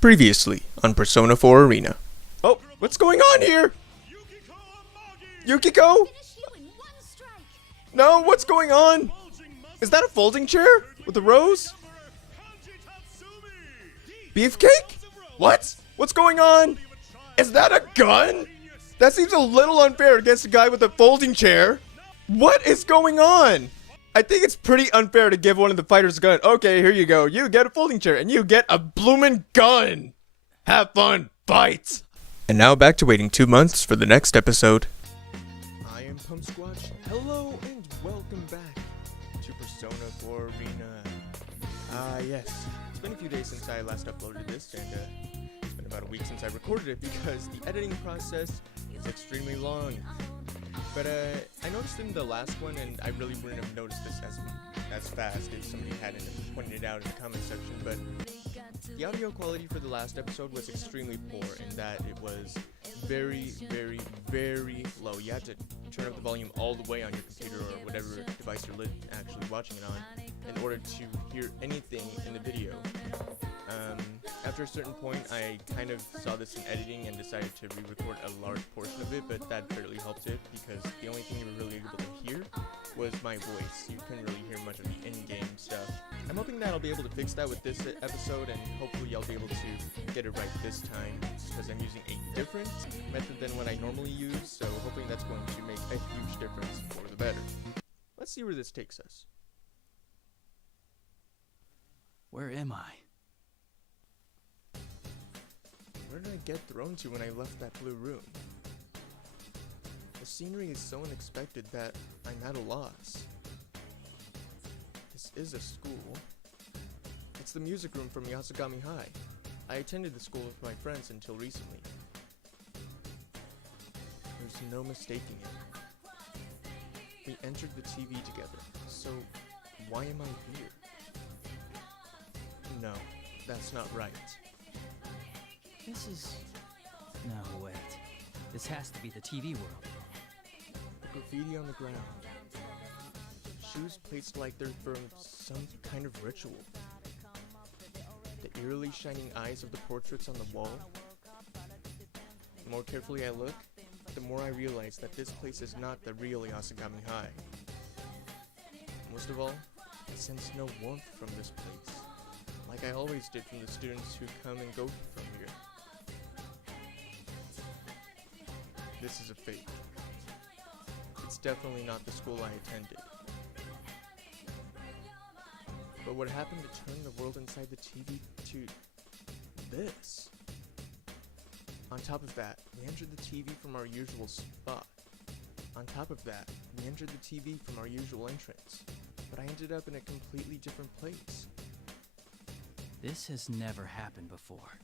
Previously on Persona 4 Arena. Oh, what's going on here? Yukiko? No, what's going on? Is that a folding chair with a rose? Beefcake? What? What's going on? Is that a gun? That seems a little unfair against a guy with a folding chair. What is going on? I think it's pretty unfair to give one of the fighters a gun. Okay, here you go. You get a folding chair, and you get a bloomin' gun. Have fun, fight. And now back to waiting 2 months for the next episode. I am PUMSQUATCH. Hello and welcome back to Persona 4 Arena. Yes. It's been a few days since I last uploaded this, and it's been about a week since I recorded it because the editing process is extremely long. But I noticed in the last one, and I really wouldn't have noticed this as fast if somebody hadn't pointed it out in the comment section, but the audio quality for the last episode was extremely poor in that it was very, very, very low. You had to turn up the volume all the way on your computer or whatever device you're actually watching it on in order to hear anything in the video. After a certain point, I kind of saw this in editing and decided to re-record a large portion of it, but that barely helped it because the only thing you were really able to hear was my voice. You couldn't really hear much of the in-game stuff. I'm hoping that I'll be able to fix that with this episode, and hopefully I'll be able to get it right this time because I'm using a different method than what I normally use, so hoping that's going to make a huge difference for the better. Let's see where this takes us. Where am I? Where did I get thrown to when I left that blue room? The scenery is so unexpected that I'm at a loss. This is a school. It's the music room from Yasogami High. I attended the school with my friends until recently. There's no mistaking it. We entered the TV together, so why am I here? No, that's not right. This is... No, wait. This has to be the TV world. Graffiti on the ground. Shoes placed like they're from some kind of ritual. The eerily shining eyes of the portraits on the wall. The more carefully I look, the more I realize that this place is not the real Yasogami High. Most of all, I sense no warmth from this place, like I always did from the students who come and go from here. This is a fake. It's definitely not the school I attended. But what happened to turn the world inside the TV to this? On top of that, we entered the TV from our usual spot. On top of that, we entered the TV from our usual entrance. But I ended up in a completely different place. This has never happened before.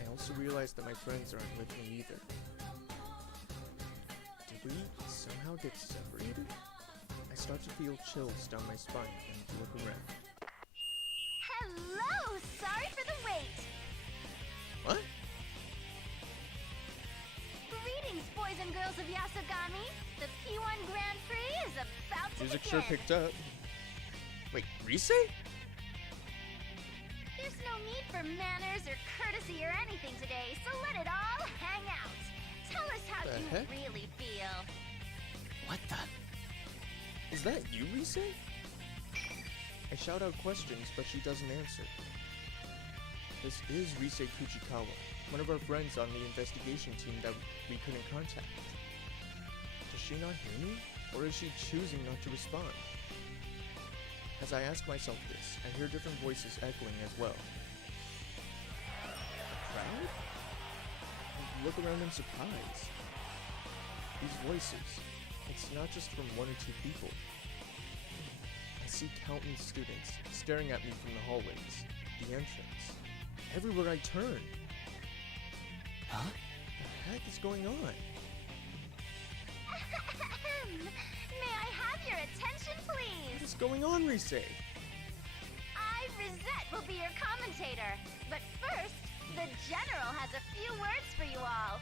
I also realized that my friends aren't with me either. Did we somehow get separated? I start to feel chills down my spine and look around. Hello! Sorry for the wait! What? Greetings, boys and girls of Yasogami! The P1 Grand Prix is about to Music begin! sure picked up. Wait, Rise? There's no need for manners or courtesy or anything today, so let it all hang out. Tell us how The you heck? really feel. What the... Is that you, Rise? I shout out questions, but she doesn't answer. This is Rise Kuchikawa, one of our friends on the investigation team that we couldn't contact. Does she not hear me? Or is she choosing not to respond? As I ask myself this, I hear different voices echoing as well. A crowd? I look around in surprise. These voices, it's not just from one or two people. I see countless students staring at me from the hallways, the entrance, everywhere I turn. Huh? What the heck is going on? May I have your attention, please? What is going on, Rise? I, Rizette, will be your commentator. But first, the General has a few words for you all.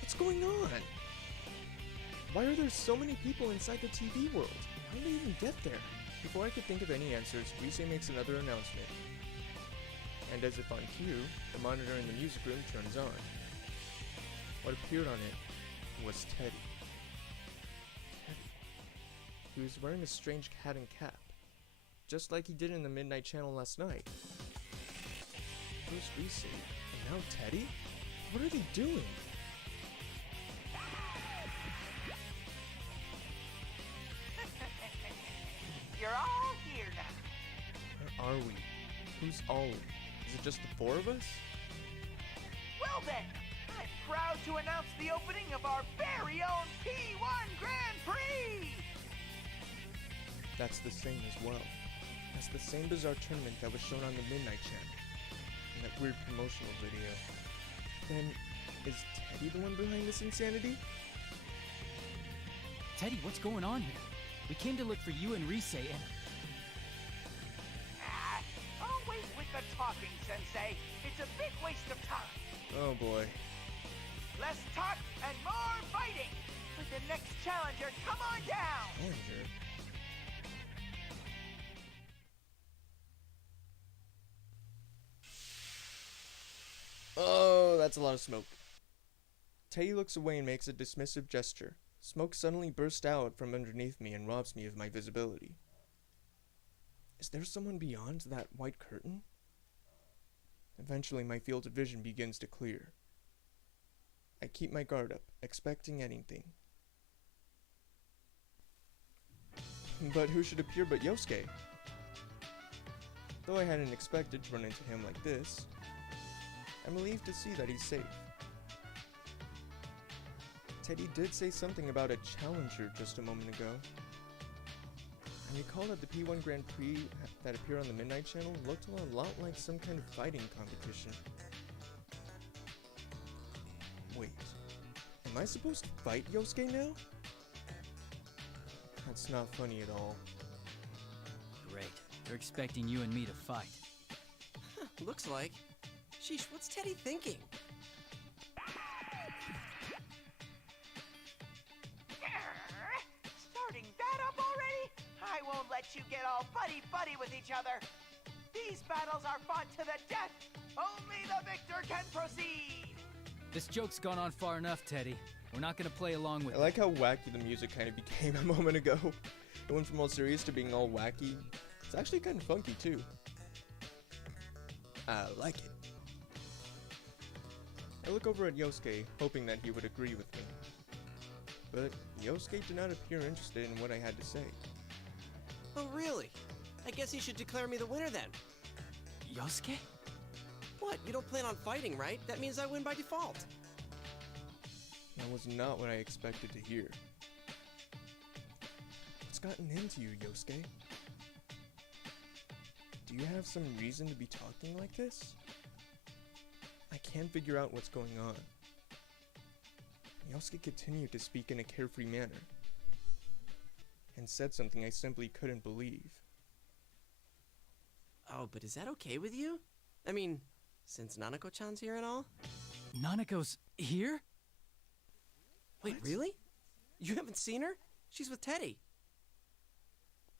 What's going on? Why are there so many people inside the TV world? How did they even get there? Before I could think of any answers, Rise makes another announcement. And as if on cue, the monitor in the music room turns on. What appeared on it was Teddy. He was wearing a strange hat and cap, just like he did in the Midnight Channel last night. First Rise, and now Teddy? What are they doing? You're all here now. Where are we? Who's all? Is it just the four of us? Well then, I'm proud to announce the opening of our very own P1 Grand Prix! That's the same as well. That's the same bizarre tournament that was shown on the Midnight Channel. In that weird promotional video. Then, is Teddy the one behind this insanity? Teddy, what's going on here? We came to look for you and Rise and... Always with the talking, Sensei. It's a big waste of time. Oh boy. Less talk and more fighting! With the next challenger, come on down! Challenger? Oh, that's a lot of smoke. Teddy looks away and makes a dismissive gesture. Smoke suddenly bursts out from underneath me and robs me of my visibility. Is there someone beyond that white curtain? Eventually, my field of vision begins to clear. I keep my guard up, expecting anything. But who should appear but Yosuke? Though I hadn't expected to run into him like this, I'm relieved to see that he's safe. Teddy did say something about a challenger just a moment ago. I recall that the P1 Grand Prix that appeared on the Midnight Channel looked a lot like some kind of fighting competition. Wait, am I supposed to fight Yosuke now? That's not funny at all. Great. They're expecting you and me to fight. Looks like. Sheesh, what's Teddy thinking? Starting that up already? I won't let you get all buddy-buddy with each other. These battles are fought to the death. Only the victor can proceed. This joke's gone on far enough, Teddy. We're not gonna play along with I like how wacky the music kind of became a moment ago. It went from all serious to being all wacky. It's actually kind of funky too. I like it. I look over at Yosuke, hoping that he would agree with me. But Yosuke did not appear interested in what I had to say. Oh, really? I guess he should declare me the winner then. Yosuke? What? You don't plan on fighting, right? That means I win by default. That was not what I expected to hear. What's gotten into you, Yosuke? Do you have some reason to be talking like this? I can't figure out what's going on. Yosuke continued to speak in a carefree manner, and said something I simply couldn't believe. Oh, but is that okay with you? I mean, since Nanako-chan's here and all? Nanako's here? Wait, What? really? You haven't seen her? She's with Teddy.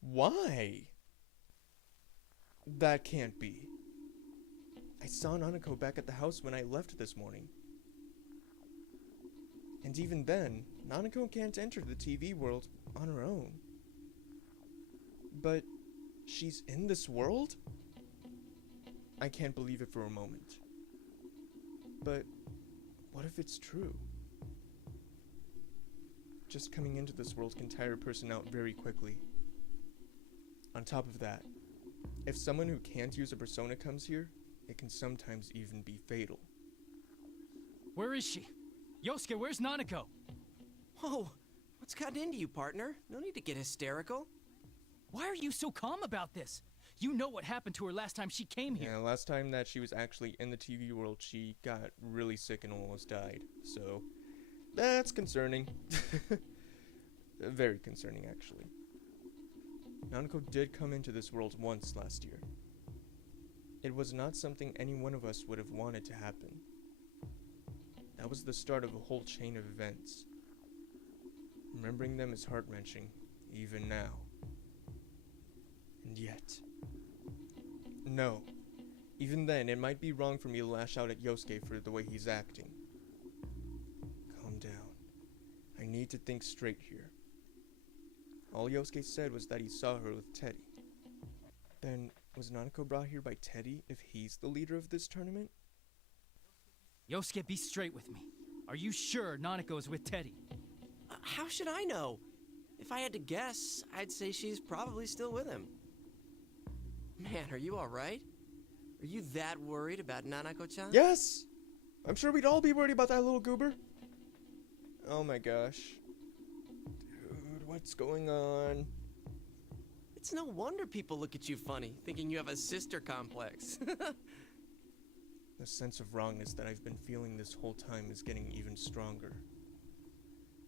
Why? That can't be. I saw Nanako back at the house when I left this morning. And even then, Nanako can't enter the TV world on her own. But she's in this world? I can't believe it for a moment. But what if it's true? Just coming into this world can tire a person out very quickly. On top of that, if someone who can't use a persona comes here, it can sometimes even be fatal. Where is she? Yosuke, where's Nanako? Whoa, what's gotten into you, partner? No need to get hysterical. Why are you so calm about this? You know what happened to her last time she came here. Yeah, last time that she was actually in the TV world, she got really sick and almost died. So, that's concerning. Very concerning, actually. Nanako did come into this world once last year. It was not something any one of us would have wanted to happen. That was the start of a whole chain of events. Remembering them is heart-wrenching, even now. yet. No. Even then, it might be wrong for me to lash out at Yosuke for the way he's acting. Calm down. I need to think straight here. All Yosuke said was that he saw her with Teddy. Then, was Nanako brought here by Teddy if he's the leader of this tournament? Yosuke, be straight with me. Are you sure Nanako's with Teddy? How should I know? If I had to guess, I'd say she's probably still with him. Man, are you alright? Are you that worried about Nanako-chan? Yes! I'm sure we'd all be worried about that little goober. Oh my gosh. Dude, what's going on? It's no wonder people look at you funny, thinking you have a sister complex. The sense of wrongness that I've been feeling this whole time is getting even stronger.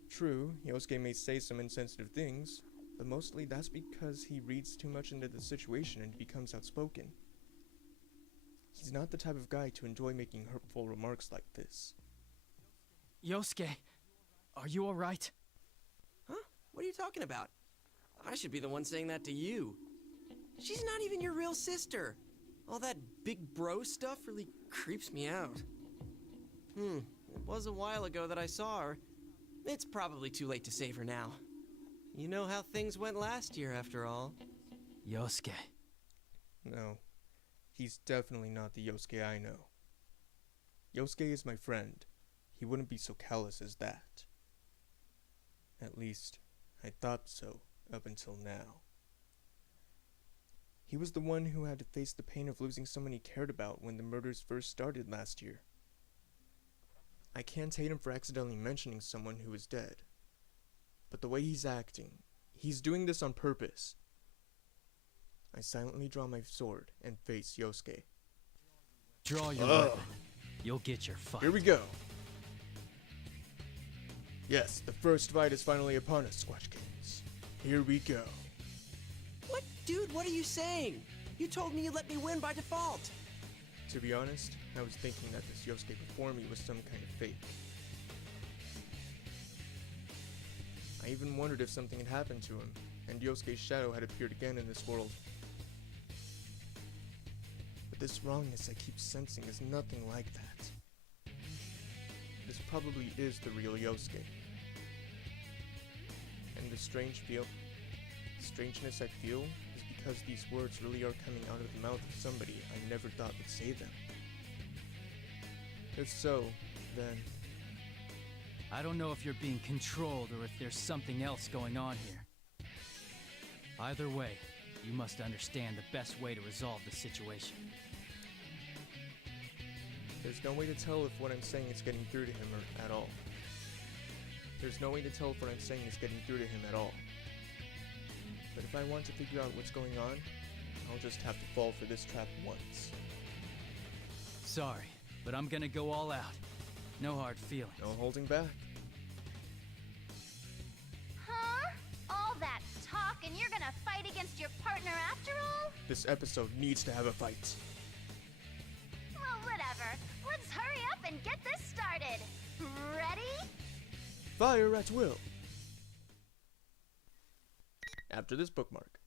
True, Yosuke may say some insensitive things, but mostly that's because he reads too much into the situation and becomes outspoken. He's not the type of guy to enjoy making hurtful remarks like this. Yosuke, are you alright? Huh? What are you talking about? I should be the one saying that to you. She's not even your real sister. All that big bro stuff really creeps me out. It was a while ago that I saw her. It's probably too late to save her now. You know how things went last year, after all. Yosuke. No, he's definitely not the Yosuke I know. Yosuke is my friend. He wouldn't be so callous as that. At least, I thought so up until now. He was the one who had to face the pain of losing someone he cared about when the murders first started last year. I can't hate him for accidentally mentioning someone who is dead. But the way he's acting, he's doing this on purpose. I silently draw my sword and face Yosuke. Draw your weapon. You'll get your fight. Here we go. Yes, the first fight is finally upon us, Squatch Kings. Here we go. What? Dude, what are you saying? You told me you'd let me win by default. To be honest, I was thinking that this Yosuke before me was some kind of fake. I even wondered if something had happened to him, and Yosuke's shadow had appeared again in this world. But this wrongness I keep sensing is nothing like that. This probably is the real Yosuke. And the strangeness I feel is because these words really are coming out of the mouth of somebody I never thought would say them. If so, then I don't know if you're being controlled or if there's something else going on here. Either way, you must understand the best way to resolve the situation. there's no way to tell if what I'm saying is getting through to him or at all. There's no way to tell if what I'm saying is getting through to him at all. But if I want to figure out what's going on, I'll just have to fall for this trap once. Sorry, but I'm gonna go all out. No hard feelings. No holding back. Huh? All that talk and you're gonna fight against your partner after all? This episode needs to have a fight. Well, whatever. Let's hurry up and get this started. Ready? Fire at will. After this bookmark.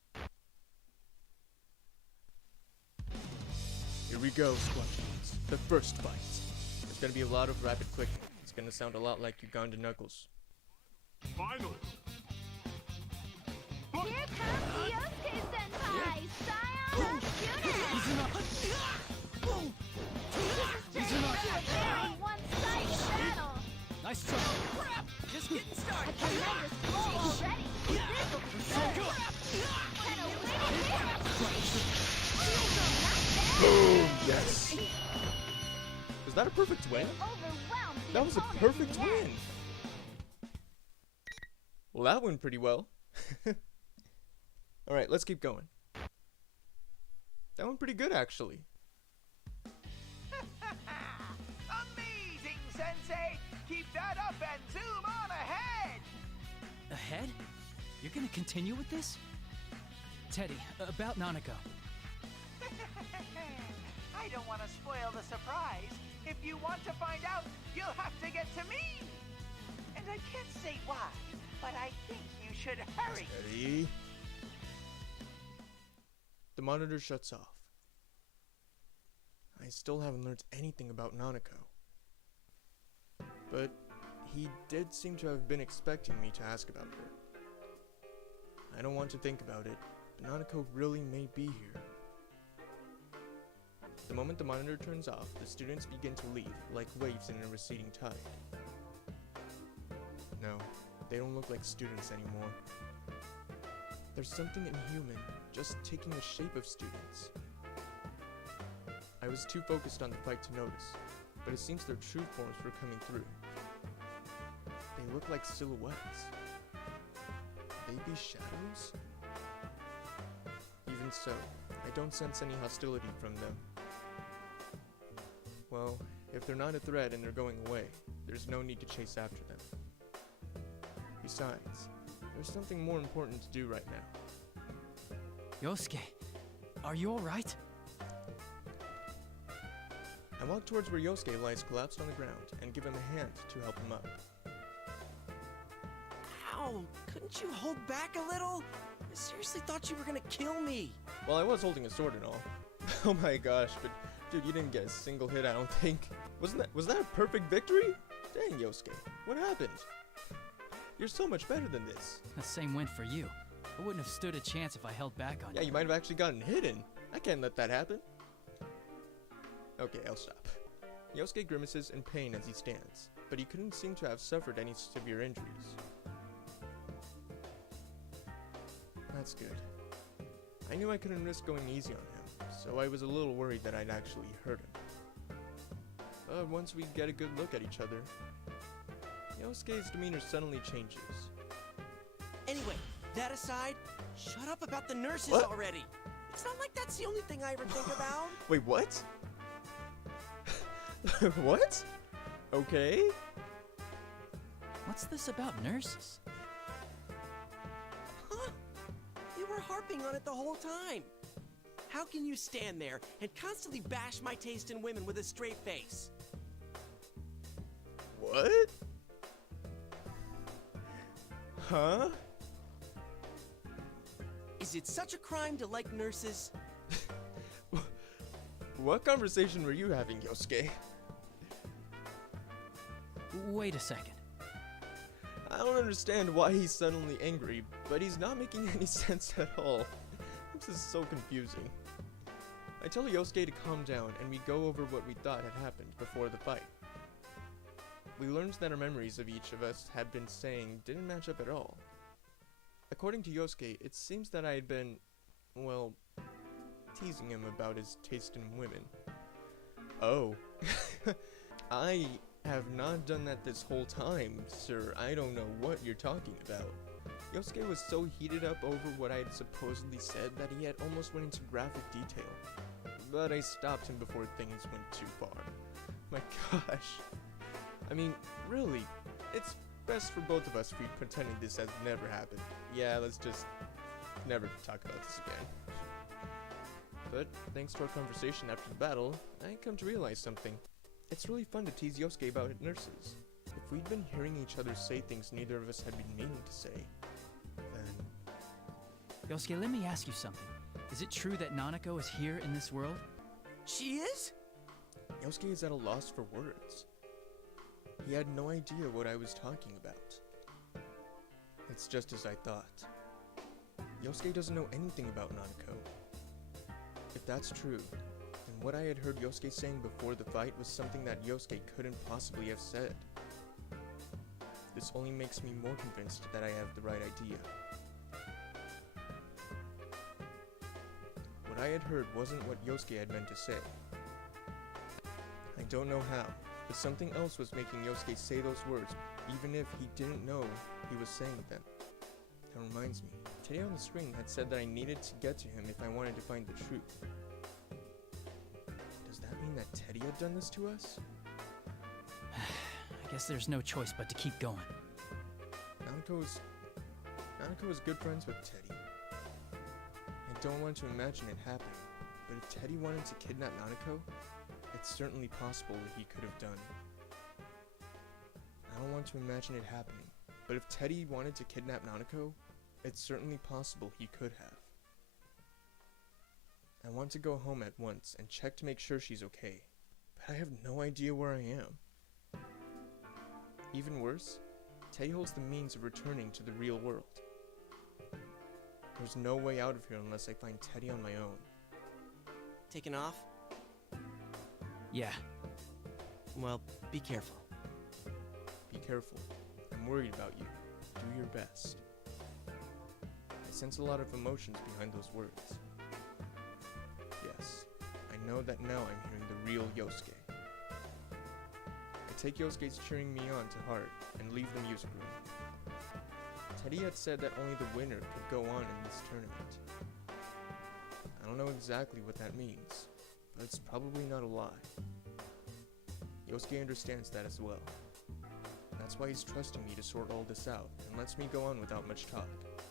Here we go, Squatches. The first fight. There's gonna be a lot of rapid clicking. It's gonna sound a lot like Uganda Knuckles. Finally! Here comes Yosuke-senpai, Scion of Shooter! This is a very one-sided battle. Nice try. Crap! Just getting A started. tremendous blow already. This will be good. And a winning hit. Boom! Yes! Was that a perfect win? Overwhelmed the That was a opponent perfect in the end. win! Well, that went pretty well. Alright, let's keep going. That went pretty good, actually. Amazing, Sensei! Keep that up and zoom on ahead! Ahead? You're gonna continue with this? Teddy, about Nanako. I don't want to spoil the surprise. If you want to find out, you'll have to get to me. And I can't say why, but I think you should hurry. Steady. the monitor shuts off. I still haven't learned anything about Nanako. But he did seem to have been expecting me to ask about her. I don't want to think about it, but Nanako really may be here. The moment the monitor turns off, the students begin to leave, like waves in a receding tide. No, they don't look like students anymore. There's something inhuman, just taking the shape of students. I was too focused on the fight to notice, but it seems their true forms were coming through. They look like silhouettes. Could they be shadows? Even so, I don't sense any hostility from them. Well, if they're not a threat and they're going away, there's no need to chase after them. Besides, there's something more important to do right now. Yosuke, are you alright? I walk towards where Yosuke lies collapsed on the ground and give him a hand to help him up. Ow! Couldn't you hold back a little? I seriously thought you were gonna kill me. Well, I was holding a sword and all. Oh my gosh, but dude, you didn't get a single hit, I don't think. Was that a perfect victory? Dang, Yosuke, what happened? You're so much better than this. The same went for you. I wouldn't have stood a chance if I held back on Yeah, you. you might have actually gotten hidden. I can't let that happen. Okay, I'll stop. Yosuke grimaces in pain as he stands, but he couldn't seem to have suffered any severe injuries. That's good. I knew I couldn't risk going easy on him, so I was a little worried that I'd actually hurt him. But once we get a good look at each other, Yosuke's demeanor suddenly changes. Anyway, that aside, shut up about the nurses What? already. It's not like that's the only thing I ever think about. Wait, what? What? Okay. What's this about nurses? Huh? You were harping on it the whole time. How can you stand there and constantly bash my taste in women with a straight face? What? Huh? Is it such a crime to like nurses? What conversation were you having, Yosuke? Wait a second. I don't understand why he's suddenly angry, but he's not making any sense at all. This is so confusing. I tell Yosuke to calm down and we go over what we thought had happened before the fight. We learned that our memories of each of us had been saying didn't match up at all. According to Yosuke, it seems that I had been, well, teasing him about his taste in women. Oh. I have not done that this whole time, sir. I don't know what you're talking about. Yosuke was so heated up over what I had supposedly said that he had almost went into graphic detail. But I stopped him before things went too far. My gosh. I mean, really, it's best for both of us if we pretended this has never happened. Yeah, let's just never talk about this again. But thanks to our conversation after the battle, I come to realize something. It's really fun to tease Yosuke about nurses. If we'd been hearing each other say things neither of us had been meaning to say, then... Yosuke, let me ask you something. Is it true that Nanako is here in this world? She is? Yosuke is at a loss for words. He had no idea what I was talking about. It's just as I thought. Yosuke doesn't know anything about Nanako. If that's true, then what I had heard Yosuke saying before the fight was something that Yosuke couldn't possibly have said. This only makes me more convinced that I have the right idea. What I had heard wasn't what Yosuke had meant to say. I don't know how, but something else was making Yosuke say those words, even if he didn't know he was saying them. That reminds me, Teddy on the screen had said that I needed to get to him if I wanted to find the truth. Does that mean that Teddy had done this to us? I guess there's no choice but to keep going. Nanako was good friends with Teddy. I don't want to imagine it happening, but if Teddy wanted to kidnap Nanako, it's certainly possible that he could have done. I don't want to imagine it happening, but if Teddy wanted to kidnap Nanako, it's certainly possible he could have. I want to go home at once and check to make sure she's okay, but I have no idea where I am. Even worse, Teddy holds the means of returning to the real world. There's no way out of here unless I find Teddy on my own. Taking off? Yeah. Well, be careful. Be careful. I'm worried about you. Do your best. I sense a lot of emotions behind those words. Yes, I know that now I'm hearing the real Yosuke. I take Yosuke's cheering me on to heart and leave the music room. Teddy had said that only the winner could go on in this tournament. I don't know exactly what that means, but it's probably not a lie. Yosuke understands that as well. That's why he's trusting me to sort all this out and lets me go on without much talk.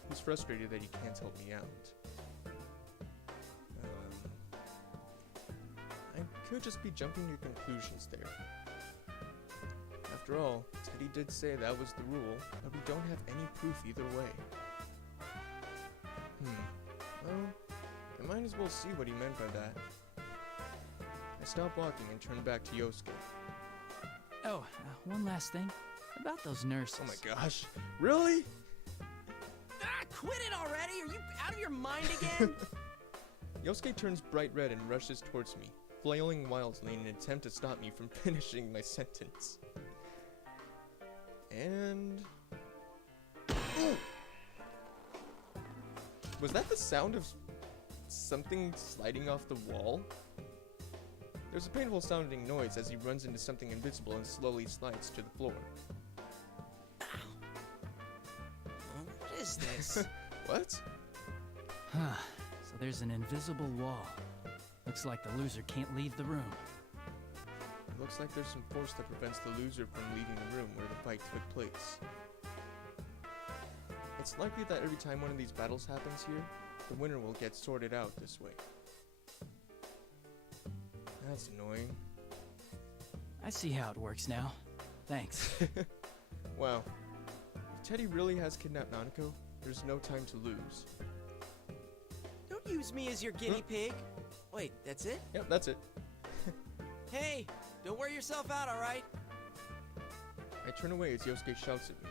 He's frustrated that he can't help me out. I could just be jumping to conclusions there. After all, Teddy did say that was the rule, but we don't have any proof either way. Well, I might as well see what he meant by that. I stopped walking and turned back to Yosuke. Oh, one last thing. About those nurses. Oh my gosh, really? Ah, quit it already! Are you out of your mind again? Yosuke turns bright red and rushes towards me, flailing wildly in an attempt to stop me from finishing my sentence. And... Ooh! Was that the sound of something sliding off the wall? There's a painful sounding noise as he runs into something invisible and slowly slides to the floor. What is this? What? Huh. So there's an invisible wall. Looks like the loser can't leave the room. It looks like there's some force that prevents the loser from leaving the room where the fight took place. It's likely that every time one of these battles happens here, the winner will get sorted out this way. That's annoying. I see how it works now. Thanks. Wow. If Teddy really has kidnapped Nanako, there's no time to lose. Don't use me as your guinea pig. Wait, that's it? Yep, that's it. Hey, don't wear yourself out, alright? I turn away as Yosuke shouts at me.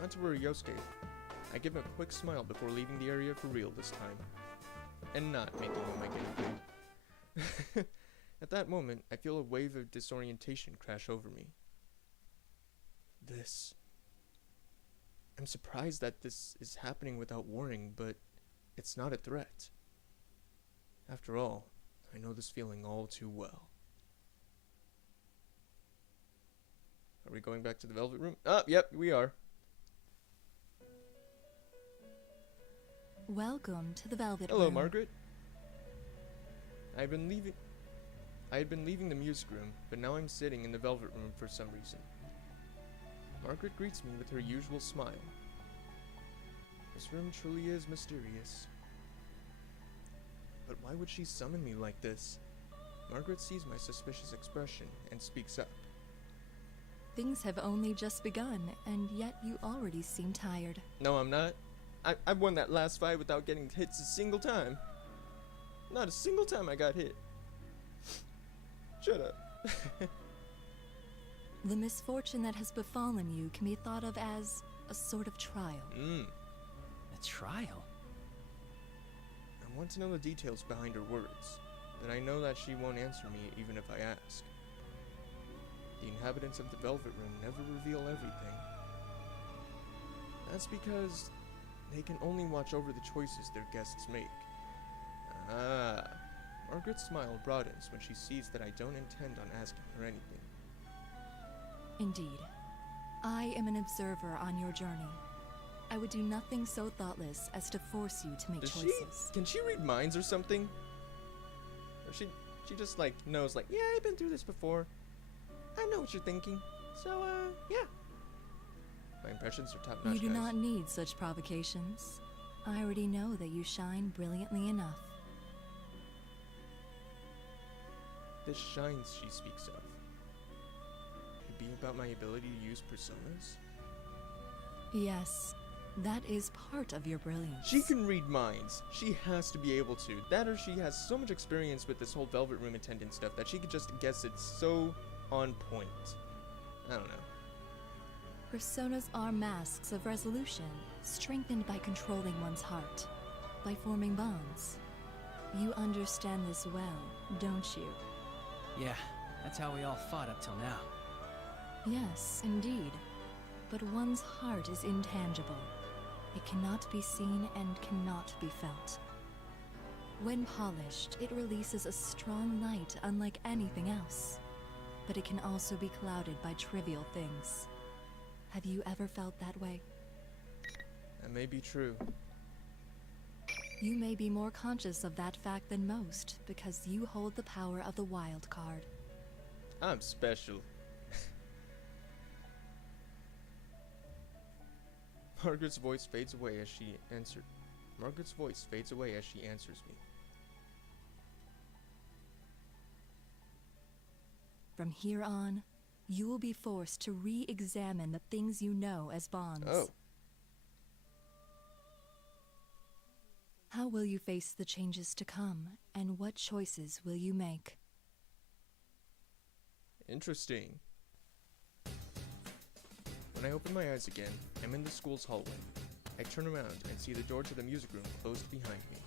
Not to worry, Yosuke. I give him a quick smile before leaving the area for real this time. And not making him my guinea pig. At that moment, I feel a wave of disorientation crash over me. I'm surprised that this is happening without warning, but it's not a threat. After all, I know this feeling all too well. Are we going back to the Velvet Room? Yep, we are. Welcome to the Velvet Hello, Room. Margaret. I had been leaving the music room, but now I'm sitting in the Velvet Room for some reason. Margaret greets me with her usual smile. This room truly is mysterious. But why would she summon me like this? Margaret sees my suspicious expression and speaks up. Things have only just begun, and yet you already seem tired. No, I'm not. I've won that last fight without getting hit a single time. Not a single time I got hit. Shut up. The misfortune that has befallen you can be thought of as a sort of trial. A trial? I want to know the details behind her words, but I know that she won't answer me even if I ask. The inhabitants of the Velvet Room never reveal everything. That's because they can only watch over the choices their guests make. Margaret's smile broadens when she sees that I don't intend on asking her anything. Indeed. I am an observer on your journey. I would do nothing so thoughtless as to force you to make choices. Can she read minds or something? Or she just like knows like, yeah, I've been through this before. I know what you're thinking. So, yeah. My impressions are top-notch, You do guys. not need such provocations. I already know that you shine brilliantly enough. This shines she speaks of. Could it be about my ability to use personas? Yes. That is part of your brilliance. She can read minds. She has to be able to. That or she has so much experience with this whole Velvet Room attendant stuff that she could just guess it so on point. I don't know. Personas are masks of resolution, strengthened by controlling one's heart, by forming bonds. You understand this well, don't you? Yeah, that's how we all fought up till now. Yes, indeed. But one's heart is intangible. It cannot be seen and cannot be felt. When polished, it releases a strong light unlike anything else. But it can also be clouded by trivial things. Have you ever felt that way? That may be true. You may be more conscious of that fact than most, because you hold the power of the wild card. I'm special. Margaret's voice fades away as she answers me. From here on, you will be forced to re-examine the things you know as bonds. Oh. How will you face the changes to come, and what choices will you make? Interesting. When I open my eyes again, I'm in the school's hallway. I turn around and see the door to the music room closed behind me.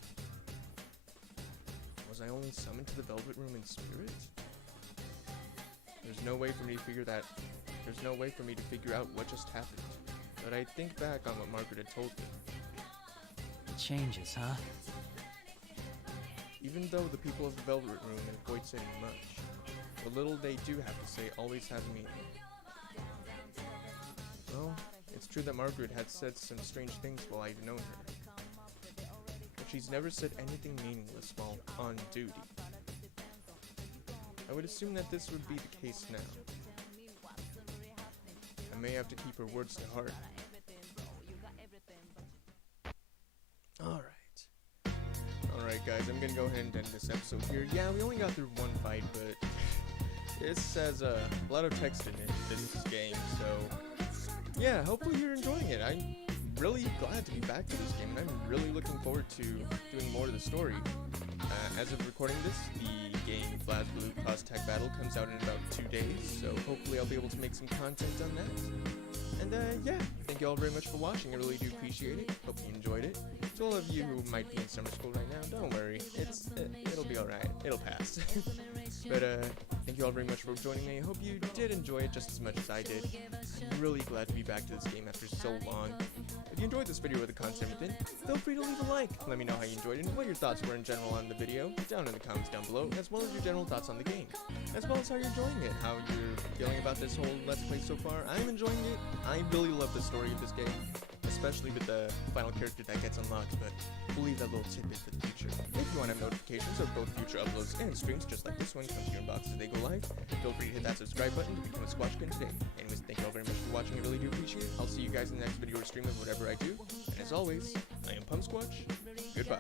Was I only summoned to the Velvet Room in spirit? There's no way for me to figure out what just happened. But I think back on what Margaret had told me. Changes, huh? Even though the people of the Velvet Room avoid saying much, the little they do have to say always have meaning. Well, it's true that Margaret had said some strange things while I've known her. But she's never said anything meaningless while on duty. I would assume that this would be the case now. I may have to keep her words to heart. Alright guys, I'm gonna go ahead and end this episode here. Yeah, we only got through one fight, but it says a lot of text in it, this game, so yeah, hopefully you're enjoying it. I'm really glad to be back to this game, and I'm really looking forward to doing more of the story. As of recording this, the game BlazBlue Cross Tag Battle comes out in about 2 days, so hopefully I'll be able to make some content on that. And yeah, thank you all very much for watching. I really do appreciate it. Hope you enjoyed it. To all of you who might be in summer school right now, don't worry. It'll be alright. It'll pass. But thank you all very much for joining me. I hope you did enjoy it just as much as I did. I'm really glad to be back to this game after so long. If you enjoyed this video or the content within, feel free to leave a like. Let me know how you enjoyed it and what your thoughts were in general on the video down in the comments down below, as well as your general thoughts on the game, as well as how you're enjoying it, how you're feeling about this whole Let's Play so far. I'm enjoying it. I really love the story of this game, especially with the final character that gets unlocked, but we'll leave that little tidbit for the future. If you want to have notifications of both future uploads and streams just like this one come to your inbox as they go live, feel free to hit that subscribe button to become a Squatchkin today. Anyways, thank you all very much for watching. I really do appreciate it. I'll see you guys in the next video or stream of whatever I do. And as always, I am PUMSQUATCH. Goodbye.